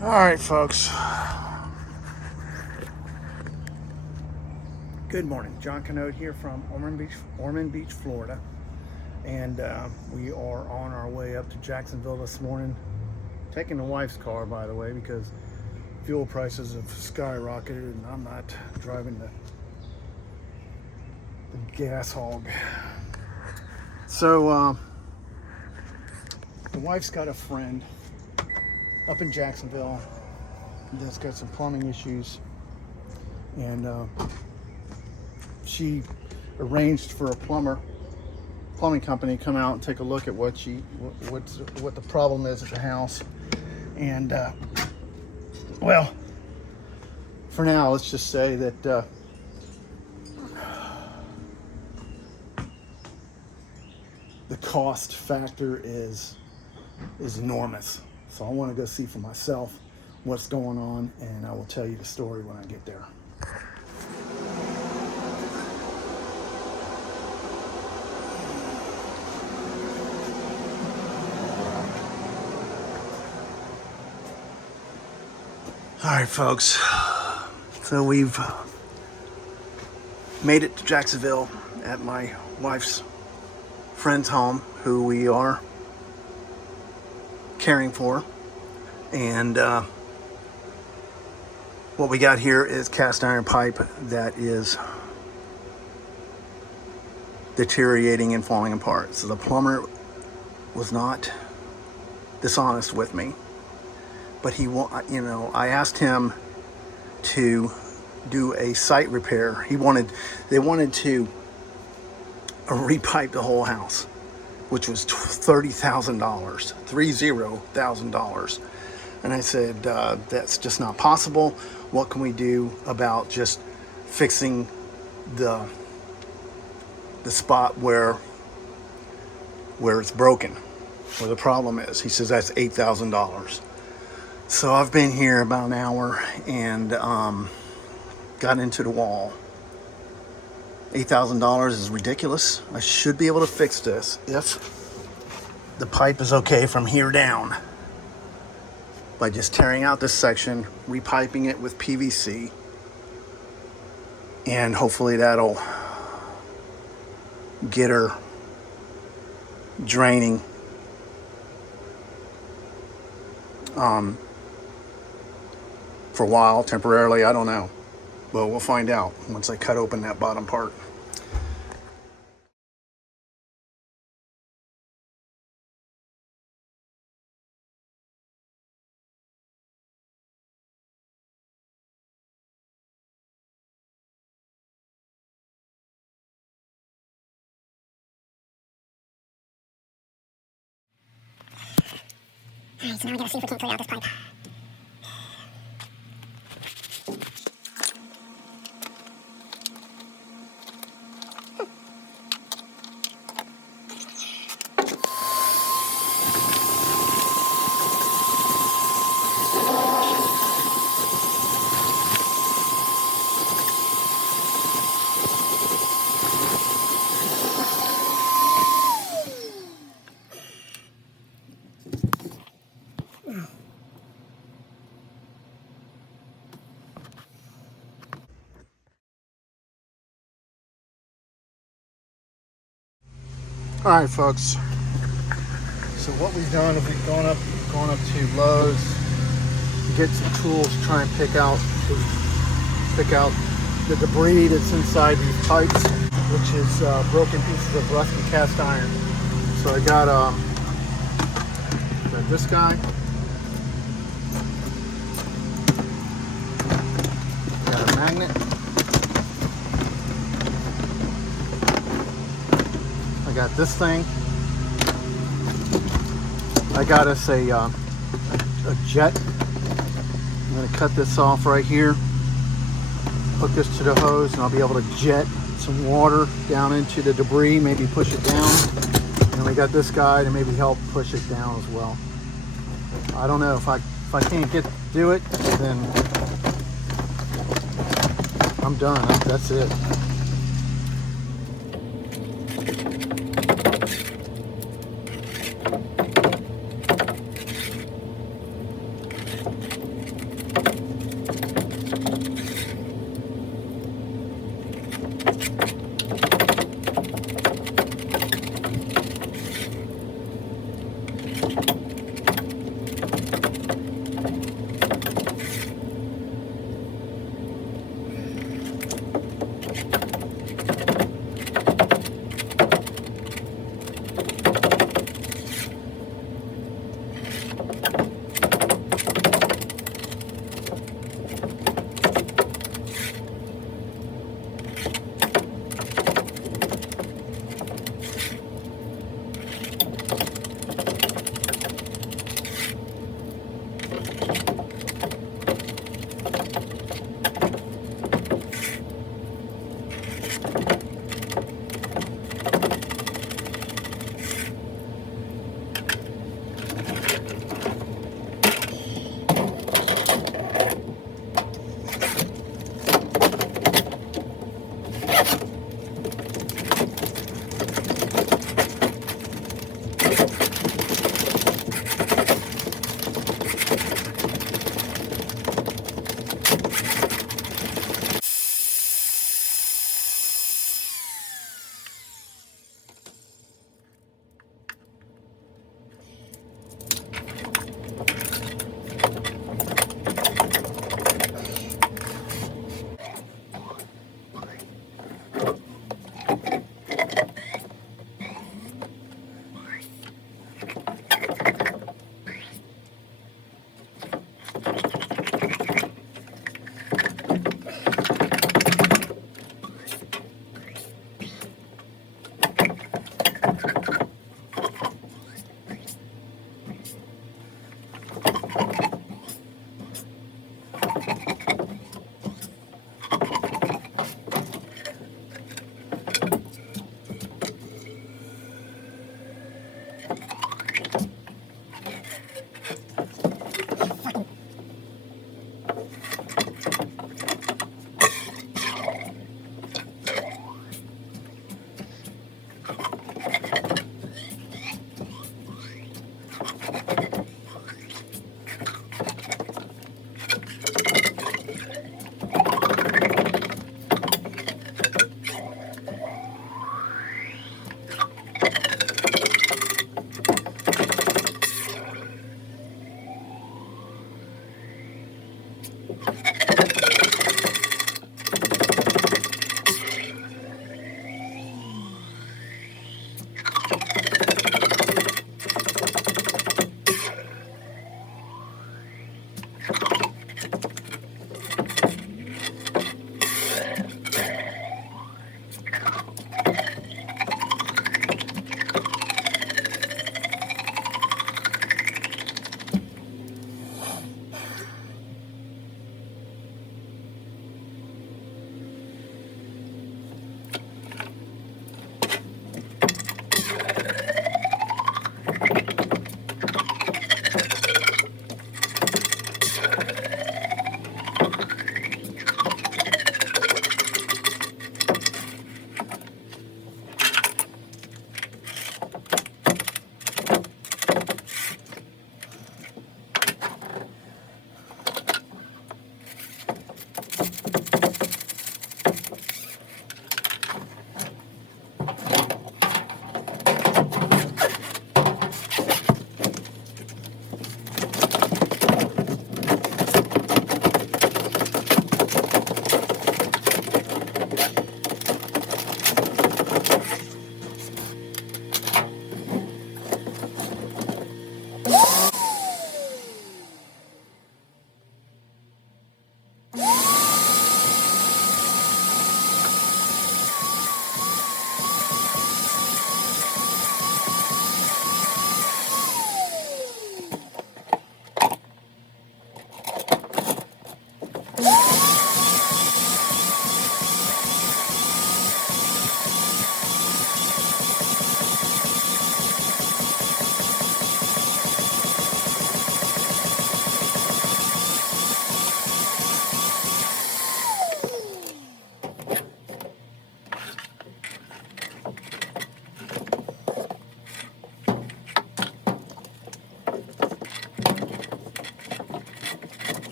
All right, folks. Good morning. John Canode here from Ormond Beach, Florida. And we are on our way up to Jacksonville this morning. Taking the wife's car, by the way, because fuel prices have skyrocketed and I'm not driving the gas hog. So the wife's got a friend up in Jacksonville that's got some plumbing issues, and she arranged for a plumbing company to come out and take a look at what the problem is at the house. And well, for now, let's just say that the cost factor is enormous. So I want to go see for myself what's going on, and I will tell you the story when I get there. All right, folks. So we've made it to Jacksonville at my wife's friend's home, who we are caring for. And what we got here is cast iron pipe that is deteriorating and falling apart. So the plumber was not dishonest with me, but I asked him to do a site repair. They wanted to repipe the whole house, which was $30,000. And I said, that's just not possible. What can we do about just fixing the spot where it's broken, where the problem is? He says that's $8,000. So I've been here about an hour and got into the wall. $8,000 is ridiculous. I should be able to fix this if the pipe is okay from here down, by just tearing out this section, repiping it with PVC, and hopefully that'll get her draining. For a while, temporarily, I don't know. But we'll find out once I cut open that bottom part. Alright, so now we gotta see if we can't clear out this pipe. All right, folks. So what we've done is we've gone up to Lowe's to get some tools to try and pick out the debris that's inside these pipes, which is broken pieces of rusty cast iron. So I got this guy. Got a magnet. I got this thing. I got us a jet. I'm going to cut this off right here, hook this to the hose, and I'll be able to jet some water down into the debris, maybe push it down. And we got this guy to maybe help push it down as well. I don't know, if I can't do it, then I'm done. That's it.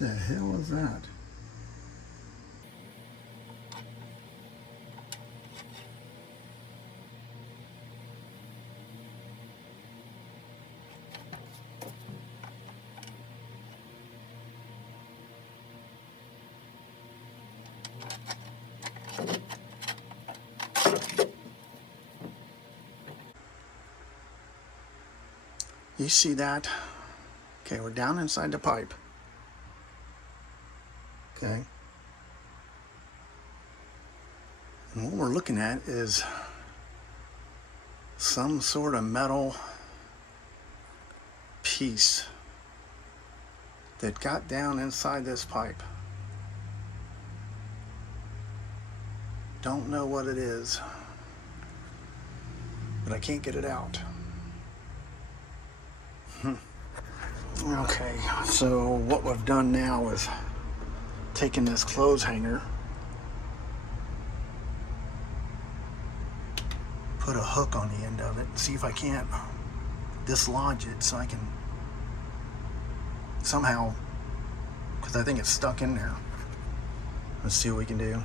The hell is that? You see that? Okay, we're down inside the pipe. Okay. And what we're looking at is some sort of metal piece that got down inside this pipe. Don't know what it is, but I can't get it out. Okay, so what we've done now is taken this clothes hanger, put a hook on the end of it, see if I can't dislodge it so I can somehow, because I think it's stuck in there. Let's see what we can do.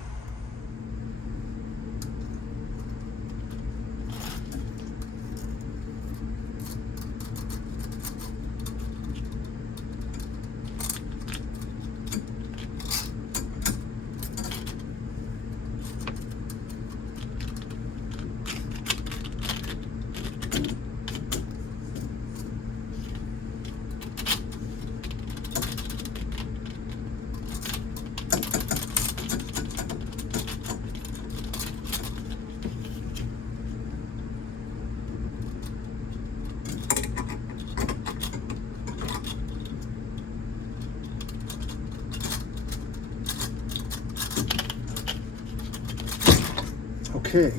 Okay.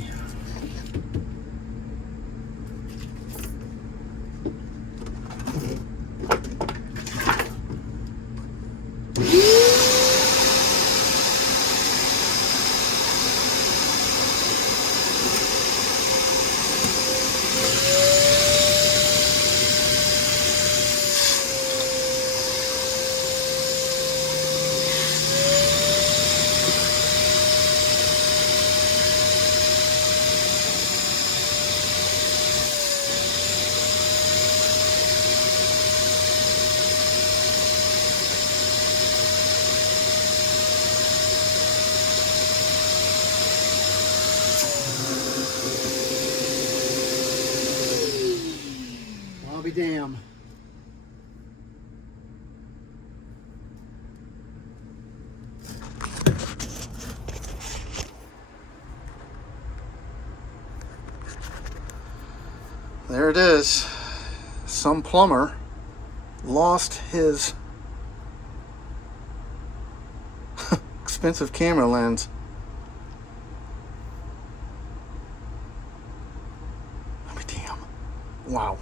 I'll be damned. There it is. Some plumber lost his expensive camera lens. I'll be damned. Wow.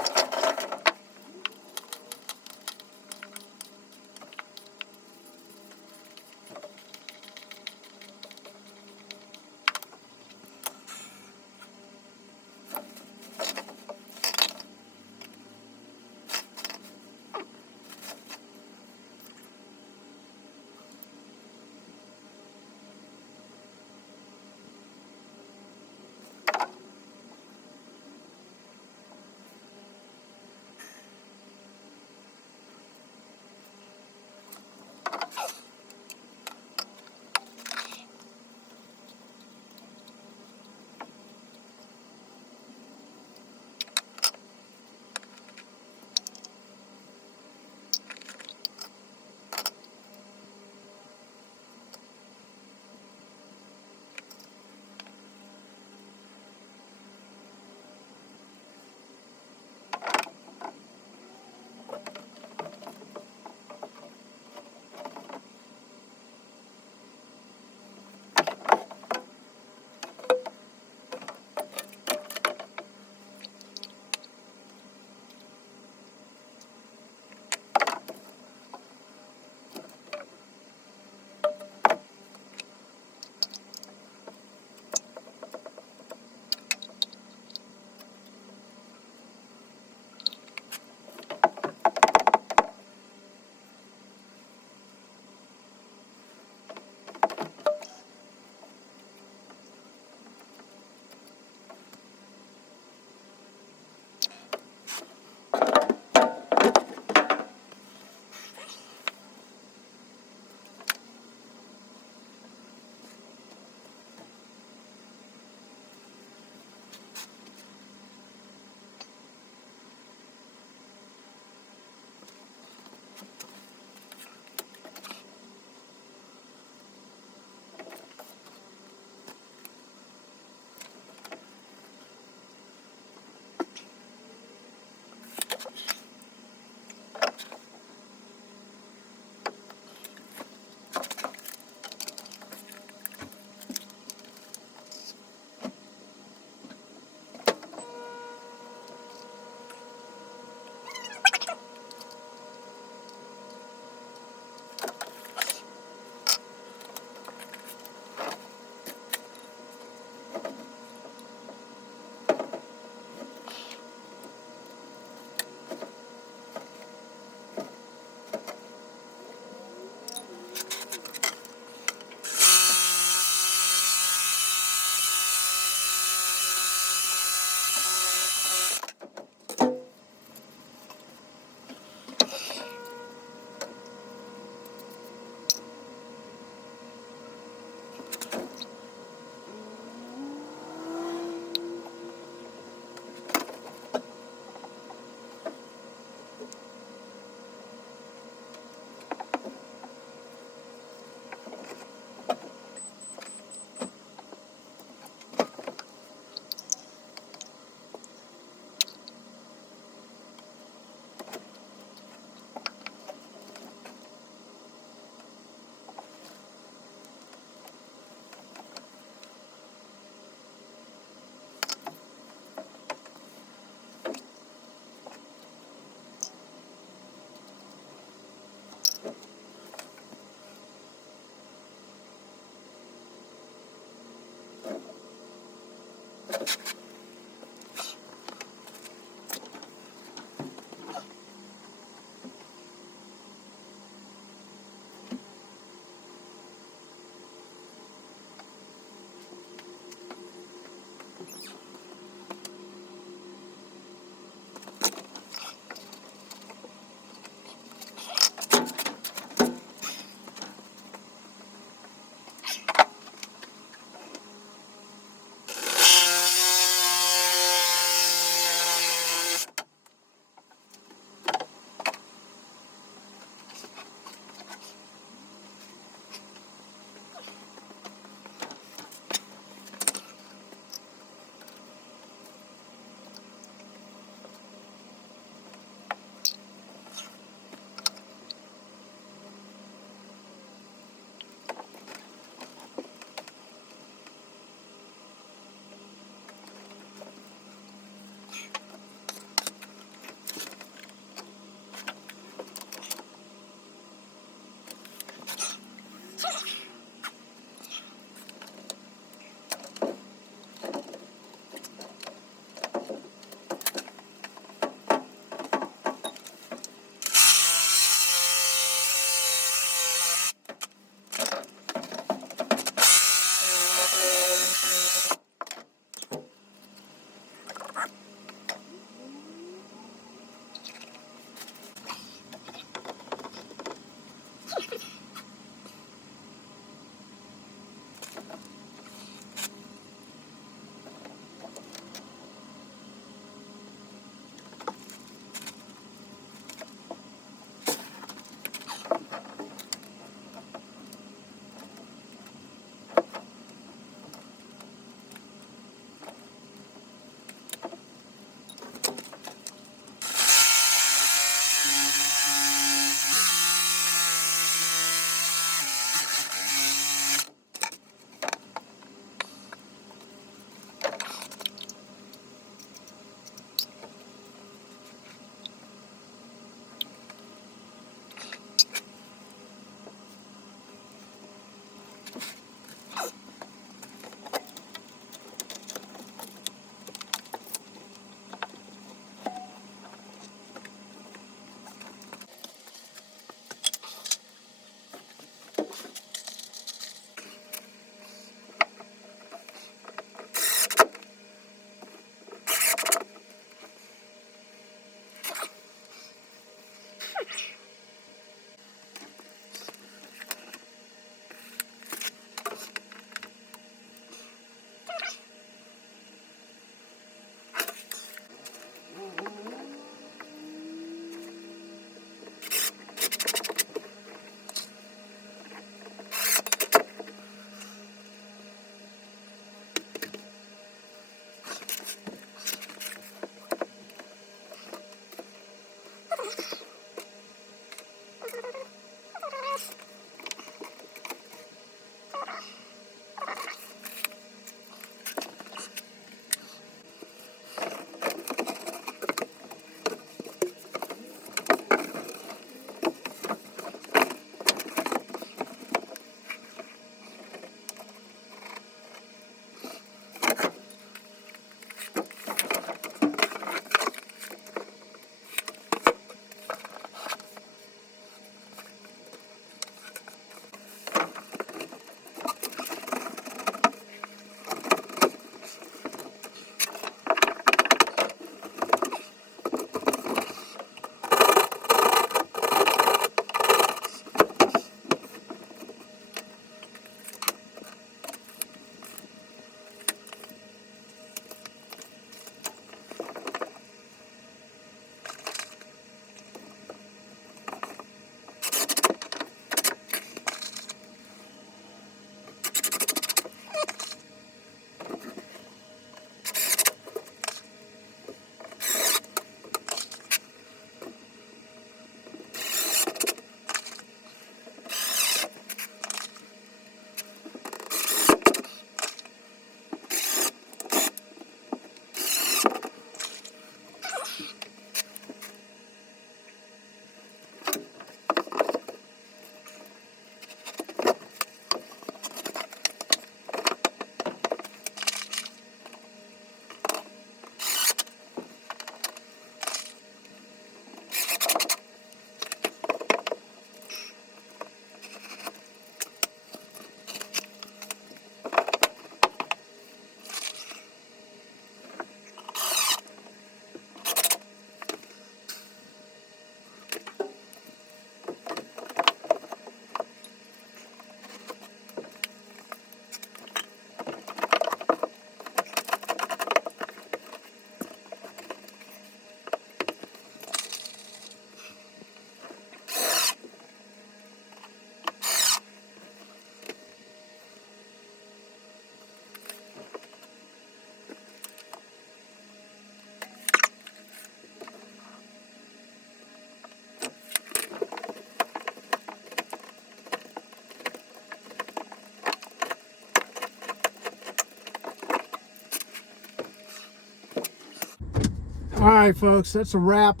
All right, folks, that's a wrap.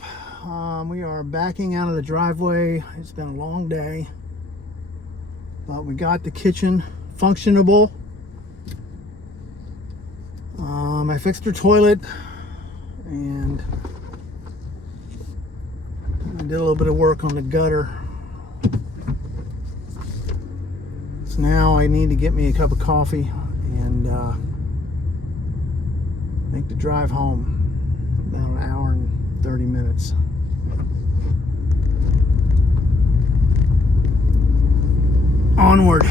We are backing out of the driveway. It's been a long day, but we got the kitchen functionable. I fixed her toilet and I did a little bit of work on the gutter. So now I need to get me a cup of coffee and make the drive home. About an hour and 30 minutes. Onward.